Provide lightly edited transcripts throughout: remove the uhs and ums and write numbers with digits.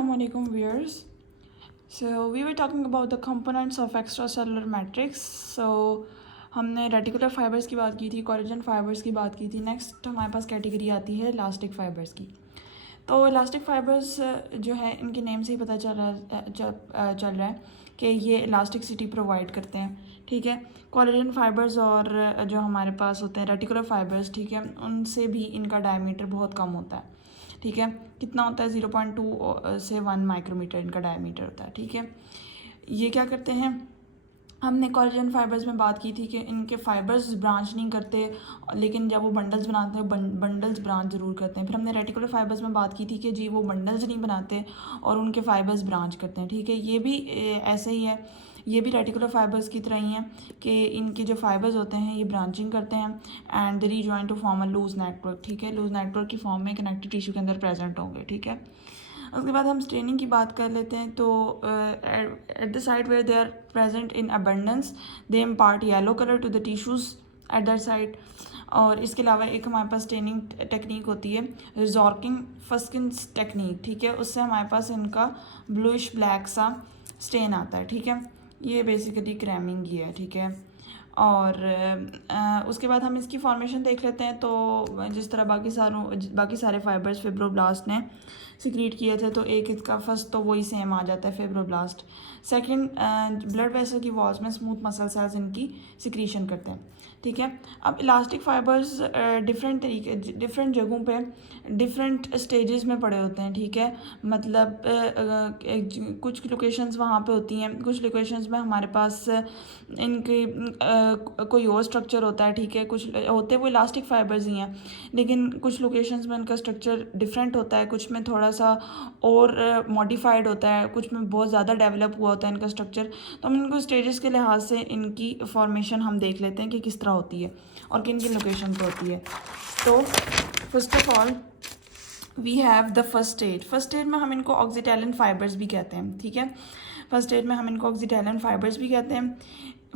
Assalamualaikum viewers. So we were talking about the components of extracellular matrix. So हमने reticular fibres की बात की थी, कोलेजन फाइबर्स की बात की थी. नेक्स्ट हमारे पास कैटेगरी आती है इलास्टिक फाइबर्स की. तो इलास्टिक फाइबर्स जो है इनके नेम से ही पता चल रहा है कि ये इलास्टिसिटी प्रोवाइड करते हैं. ठीक है, कोलेजन फाइबर्स और जो हमारे पास होते हैं रेटिकुलर फाइबर्स, ठीक है, उनसे भी इनका डायमीटर बहुत कम होता है. ठीक है, कितना होता है 0.2 से 1 माइक्रोमीटर इनका डायमीटर होता है. ठीक है, ये क्या करते हैं, हमने कोलेजन फाइबर्स में बात की थी कि इनके फाइबर्स ब्रांच नहीं करते, लेकिन जब वो बंडल्स बनाते हैं बंडल्स ब्रांच ज़रूर करते हैं. फिर हमने रेटिकुलर फाइबर्स में बात की थी कि जी वो बंडल्स नहीं बनाते और उनके फाइबर्स ब्रांच करते हैं. ठीक है, ये भी ऐसे ही है, ये भी रेटिकुलर फाइबर्स की तरह ही हैं कि इनके जो फाइबर्स होते हैं ये ब्रांचिंग करते हैं and they rejoin to form a loose network. ठीक है, लूज नेटवर्क की फॉर्म में कनेक्टिव टिश्यू के अंदर प्रेजेंट होंगे. ठीक है, उसके बाद हम स्ट्रेनिंग की बात कर लेते हैं. तो at the side where they are present in abundance they impart yellow colour to the tissues at that side. और इसके अलावा एक हमारे पास स्टेनिंग टेक्निक होती है रिजॉर्किंग फस्किन्स टेक्निक. ठीक है, उससे हमारे पास इनका ब्लूइश ब्लैक सा स्टेन आता है. ठीक है, ये बेसिकली क्रैमिंग ही है. ठीक है, और उसके बाद हम इसकी फॉर्मेशन देख लेते हैं. तो जिस तरह बाकी सारे फाइबर्स फिब्रोब्लास्ट ने सिक्रीट किए थे, तो एक इसका फर्स्ट तो वही सेम आ जाता है फिब्रोब्लास्ट. सेकंड, ब्लड वेसल की वॉल्स में स्मूथ मसल सेल्स इनकी सिक्रीशन करते हैं. ठीक है, अब इलास्टिक फाइबर्स डिफरेंट जगहों पे डिफरेंट स्टेजेस में पड़े होते हैं. ठीक है, मतलब कुछ लोकेशंस वहाँ पे होती हैं, कुछ लोकेशंस में हमारे पास इनके कोई और स्ट्रक्चर होता है. ठीक है, कुछ होते वो इलास्टिक फाइबर्स ही हैं, लेकिन कुछ लोकेशंस में इनका स्ट्रक्चर डिफरेंट होता है, कुछ में थोड़ा सा और मॉडिफाइड होता है, कुछ में बहुत ज़्यादा डेवलप हुआ होता है इनका स्ट्रक्चर. तो हम इनको स्टेजेस के लिहाज से इनकी फॉर्मेशन हम देख लेते हैं कि किस तरह होती है और किन किन लोकेशन पर होती है. तो first of all we have the first stage. First stage में हम इनको ऑक्सीटैलिन फाइबर्स भी कहते हैं. ठीक है, फर्स्ट स्टेज में हम इनको ऑक्सीटैलिन फाइबर्स भी कहते हैं.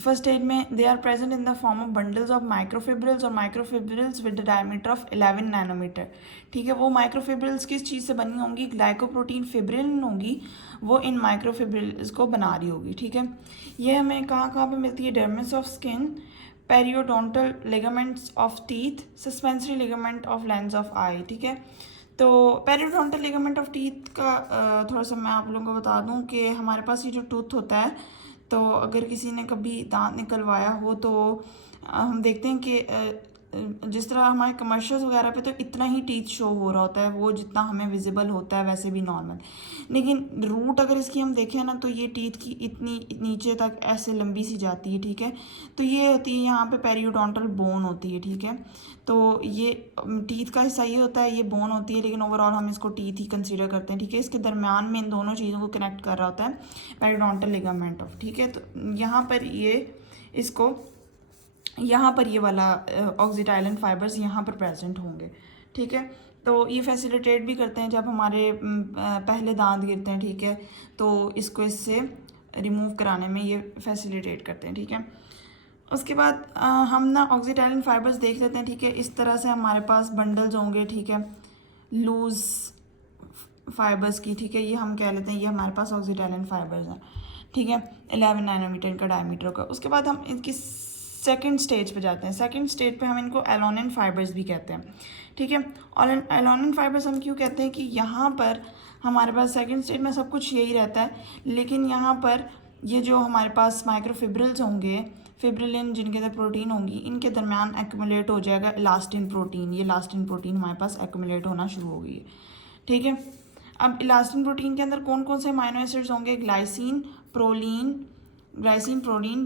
फर्स्ट स्टेज में they are present in the form of bundles of microfibrils और microfibrils with the diameter of 11 nanometre. ठीक है, वो माइक्रोफिब्रिल्स किस चीज़ से बनी होंगी, ग्लाइकोप्रोटीन फिब्रिलिन होंगी, वो इन माइक्रोफिब्रिल्स को बना रही होगी. ठीक है, ये हमें कहाँ कहाँ पे मिलती है, dermis of skin, periodontal ligaments of teeth, suspensory ligament of lens of eye. ठीक है, तो पेरियोडोंटल लिगामेंट ऑफ टीथ का थोड़ा सा मैं आप लोगों को बता दूं कि हमारे पास ये जो टूथ होता है, तो अगर किसी ने कभी दांत निकलवाया हो तो हम देखते हैं कि जिस तरह हमारे कमर्शियल्स वगैरह पे तो इतना ही टीथ शो हो रहा होता है, वो जितना हमें विजिबल होता है वैसे भी नॉर्मल. लेकिन रूट अगर इसकी हम देखें ना, तो ये टीथ की इतनी नीचे तक ऐसे लंबी सी जाती है. ठीक है, तो ये होती है यहाँ पे पेरियोडोंटल बोन होती है. ठीक है, तो ये टीथ का हिस्सा ये होता है, ये बोन होती है, लेकिन ओवरऑल हम इसको टीथ ही कंसीडर करते हैं. ठीक है, इसके दरमियान में इन दोनों चीज़ों को कनेक्ट कर रहा होता है पेरियोडोंटल लिगामेंट ऑफ. ठीक है, तो यहाँ पर यहाँ पर ये वाला ऑक्सीटाइलिन फाइबर्स यहाँ पर प्रेजेंट होंगे. ठीक है, तो ये फैसिलिटेट भी करते हैं जब हमारे पहले दांत गिरते हैं. ठीक है, तो इसको इससे रिमूव कराने में ये फैसिलिटेट करते हैं. ठीक है, उसके बाद हम ना ऑक्सीटाइलिन फाइबर्स देख लेते हैं. ठीक है, इस तरह से हमारे पास बंडल्स होंगे. ठीक है, लूज फाइबर्स की. ठीक है, ये हम कह लेते हैं ये हमारे पास ऑक्सीटाइलिन फाइबर्स हैं. ठीक है, 11 नैनोमीटर इनका डायमीटर का. उसके बाद हम इनकी सेकंड स्टेज पे जाते हैं. सेकंड स्टेज पे हम इनको एलोनिन फाइबर्स भी कहते हैं. ठीक है, और एलोनिन फाइबर्स हम क्यों कहते हैं कि यहाँ पर हमारे पास सेकंड स्टेज में सब कुछ यही रहता है, लेकिन यहाँ पर ये जो हमारे पास माइक्रोफिब्रिल्स होंगे, फिब्रिलिन जिनके अंदर प्रोटीन होंगी, इनके दरमियान एक्यूमुलेट हो जाएगा इलास्टिन प्रोटीन. ये इलास्टिन प्रोटीन हमारे पास एक्यूमुलेट होना शुरू हो गई है. ठीक है, अब इलास्टिन प्रोटीन के अंदर कौन कौन से अमाइनो एसिड्स होंगे, ग्लाइसिन, प्रोलीन,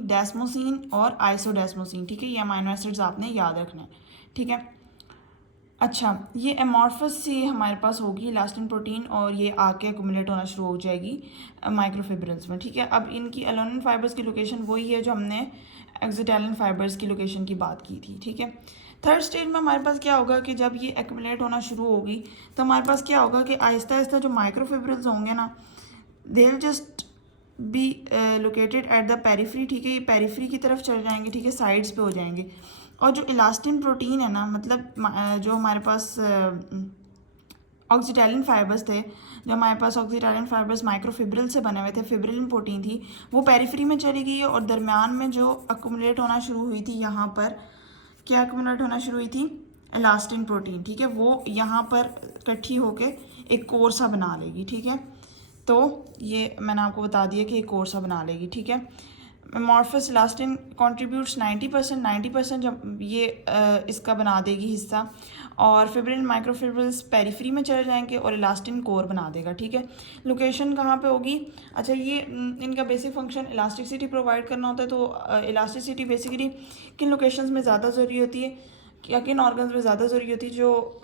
डेस्मोसिन और आइसोडेस्मोसिन. ठीक है, ये अमाइनो एसिड्स आपने याद रखने हैं. ठीक है, अच्छा, ये एमॉर्फस से हमारे पास होगी इलास्टिन प्रोटीन और ये आके एक्यूमुलेट होना शुरू हो जाएगी माइक्रोफिब्रिल्स में. ठीक है, अब इनकी एलोनिन फाइबर्स की लोकेशन वही है जो हमने ऑक्सीटैलिन फाइबर्स की लोकेशन की बात की थी. ठीक है, थर्ड स्टेज में हमारे पास क्या होगा कि जब ये एक्यूमुलेट होना शुरू होगी तो हमारे पास क्या होगा कि आहिस्ता आहिस्ता जो माइक्रोफिब्रिल्स होंगे ना, they will just be located at the periphery. ठीक है, ये पेरिफ्री की तरफ चले जाएंगे. ठीक है, साइड्स पे हो जाएंगे. और जो इलास्टिन प्रोटीन है ना, मतलब जो हमारे पास ऑक्सीटैलिन फाइबर्स थे, जो हमारे पास ऑक्सीटैलिन फाइबर्स माइक्रोफिब्रिल से बने हुए थे, फिब्रिलिन प्रोटीन थी, वो पेरिफेरी में चली गई है और दरमियान में जो अक्यूमुलेट होना शुरू हुई थी, यहाँ पर क्या अक्यूमुलेट होना शुरू हुई थी, इलास्टिन प्रोटीन, ठीक है, वो यहाँ पर इकट्ठी होके एक कोर सा बना लेगी, ठीक है। तो ये मैंने आपको बता दिया कि एक कोर सा बना लेगी, ठीक है। अमॉर्फस इलास्टिन कॉन्ट्रीब्यूट्स 90% जब ये इसका बना देगी हिस्सा, और फिब्रिल माइक्रोफिब्रिल्स पेरिफेरी में चले जाएंगे और इलास्टिन कोर बना देगा, ठीक है। लोकेशन कहाँ पे होगी? अच्छा, ये इनका बेसिक फंक्शन इलास्टिसिटी प्रोवाइड करना होता है। तो इलास्टिसिटी बेसिकली किन लोकेशंस में ज़्यादा ज़रूरी होती है या किन ऑर्गन्स में ज़्यादा ज़रूरी होती है? जो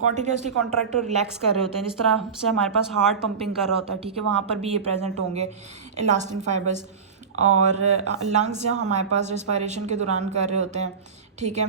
कॉन्टीन्यूसली कॉन्ट्रैक्ट और रिलैक्स कर रहे होते हैं, जिस तरह से हमारे पास हार्ट पंपिंग कर रहा होता है, ठीक है, वहाँ पर भी ये प्रेजेंट होंगे इलास्टिन फाइबर्स। और लंग्स जो हमारे पास रेस्पायरेशन के दौरान कर रहे होते हैं, ठीक है,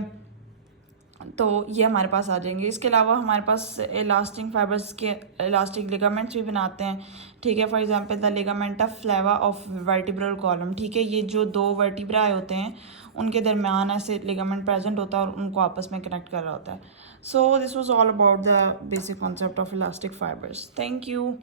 तो ये हमारे पास आ जाएंगे। इसके अलावा हमारे पास इलास्टिक फाइबर्स के इलास्टिक लिगामेंट्स भी बनाते हैं, ठीक है। For example the ligamenta flava of vertebral column, ठीक है, ये जो दो वर्टिब्राए होते हैं उनके दरमियान ऐसे लिगामेंट प्रेजेंट होता है और उनको आपस में कनेक्ट कर रहा होता है। So this was all about the basic concept of elastic fibres. Thank you.